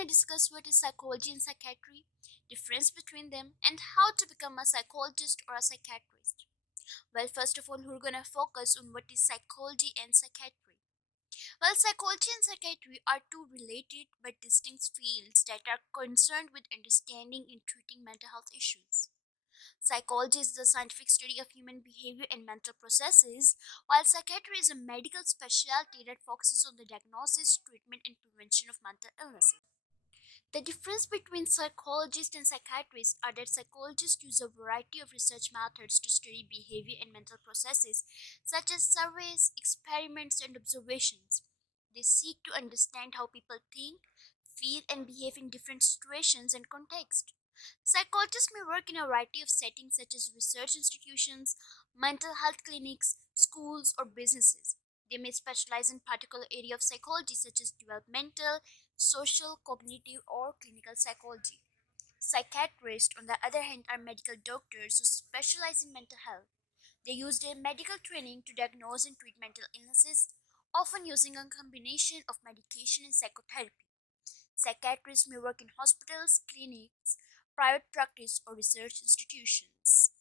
gonna discuss what is psychology and psychiatry, difference between them, and how to become a psychologist or a psychiatrist. Well, first of all, we're gonna focus on what is psychology and psychiatry. Well, psychology and psychiatry are two related but distinct fields that are concerned with understanding and treating mental health issues. Psychology is the scientific study of human behavior and mental processes, while psychiatry is a medical specialty that focuses on the diagnosis, treatment, and prevention of mental illnesses. The difference between psychologists and psychiatrists are that psychologists use a variety of research methods to study behavior and mental processes, such as surveys, experiments, and observations. They seek to understand how people think, feel, and behave in different situations and contexts. Psychologists may work in a variety of settings such as research institutions, mental health clinics, schools, or businesses. They may specialize in particular area of psychology such as developmental, social, cognitive, or clinical psychology. Psychiatrists, on the other hand, are medical doctors who specialize in mental health. They use their medical training to diagnose and treat mental illnesses, often using a combination of medication and psychotherapy. Psychiatrists may work in hospitals, clinics, private practice, or research institutions.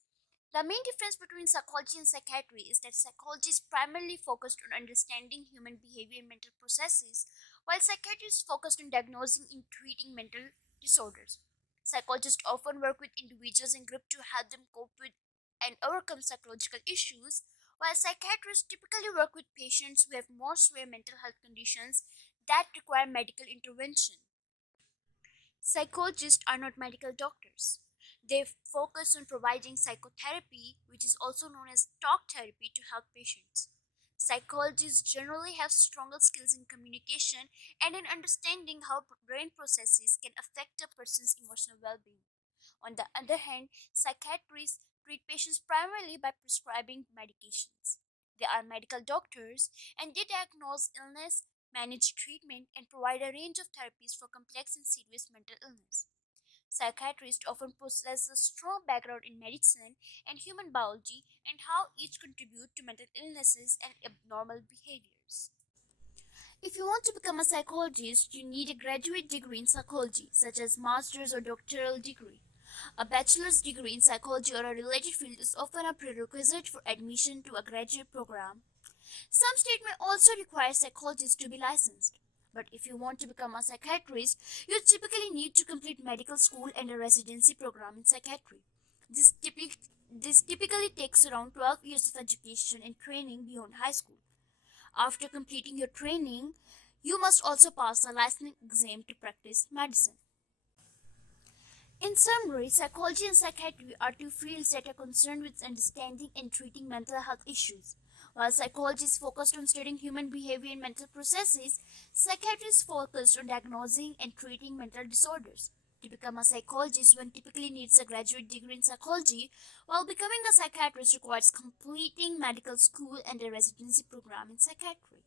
The main difference between psychology and psychiatry is that psychology is primarily focused on understanding human behavior and mental processes, while psychiatry is focused on diagnosing and treating mental disorders. Psychologists often work with individuals and groups to help them cope with and overcome psychological issues, while psychiatrists typically work with patients who have more severe mental health conditions that require medical intervention. Psychologists are not medical doctors. They focus on providing psychotherapy, which is also known as talk therapy, to help patients. Psychologists generally have stronger skills in communication and in understanding how brain processes can affect a person's emotional well being. On the other hand, psychiatrists treat patients primarily by prescribing medications. They are medical doctors and they diagnose illness, manage treatment, and provide a range of therapies for complex and serious mental illness. Psychiatrists often possess a strong background in medicine and human biology and how each contribute to mental illnesses and abnormal behaviors. If you want to become a psychologist, you need a graduate degree in psychology, such as master's or doctoral degree. A bachelor's degree in psychology or a related field is often a prerequisite for admission to a graduate program. Some states may also require psychologists to be licensed. But if you want to become a psychiatrist, you typically need to complete medical school and a residency program in psychiatry. This typically takes around 12 years of education and training beyond high school. After completing your training, you must also pass a licensing exam to practice medicine. In summary, psychology and psychiatry are two fields that are concerned with understanding and treating mental health issues. While psychology is focused on studying human behavior and mental processes, psychiatry is focused on diagnosing and treating mental disorders. To become a psychologist, one typically needs a graduate degree in psychology, while becoming a psychiatrist requires completing medical school and a residency program in psychiatry.